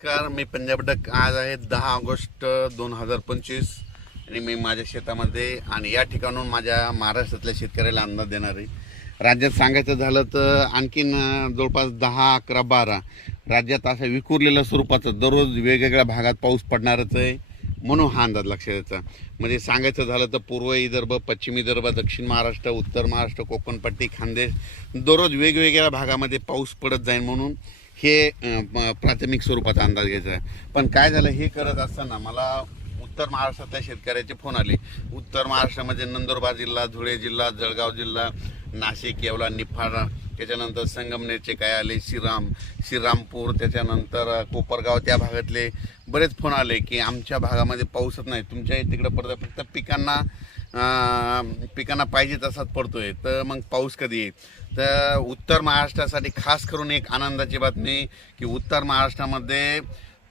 नमस्कार मी पंजाब डक. आज आहे दहा ऑगस्ट दोन हजार पंचवीस. आणि मी माझ्या शेतामध्ये आणि या ठिकाणून माझ्या महाराष्ट्रातल्या शेतकऱ्याला अंदाज देणार. आहे राज्यात सांगायचं झालं तर आणखीन जवळपास दहा अकरा बारा राज्यात असं विखुरलेल्या स्वरूपाचं दररोज वेगवेगळ्या भागात पाऊस पडणारच आहे म्हणून हा अंदाज लक्षात यायचा म्हणजे सांगायचं झालं तर पूर्व विदर्भ पश्चिम विदर्भ दक्षिण महाराष्ट्र उत्तर महाराष्ट्र कोकणपट्टी खानदेश दररोज वेगवेगळ्या भागामध्ये पाऊस पडत जाईल म्हणून हे प्राथमिक स्वरूपाचा अंदाज घ्यायचा आहे. पण काय झालं हे करत असताना मला उत्तर महाराष्ट्रातल्या शेतकऱ्याचे फोन आले. उत्तर महाराष्ट्रामध्ये नंदुरबार जिल्हा धुळे जिल्हा जळगाव जिल्हा नाशिक येवला निफाडा त्याच्यानंतर संगमनेरचे काय आले श्रीराम श्रीरामपूर त्याच्यानंतर कोपरगाव त्या भागातले बरेच फोन आले की आमच्या भागामध्ये पाऊसच नाही. तुमच्या तिकडं पडतं फक्त पिकांना पिकांना पाहिजे तसाच पडतोय. तर मग पाऊस कधी येईल? तर उत्तर महाराष्ट्रासाठी खास करून एक आनंदाची बातमी की उत्तर महाराष्ट्रामध्ये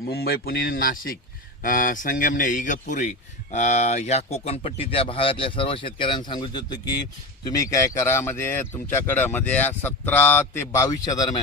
मुंबई पुणे नाशिक संगमने इगतपुरी ह्या कोकणपट्टी त्या भागातल्या सर्व शेतकऱ्यांना सांगू इच्छितो की तुम्ही काय करा म्हणजे तुमच्याकडं म्हणजे सतरा ते बावीसच्या दरम्यान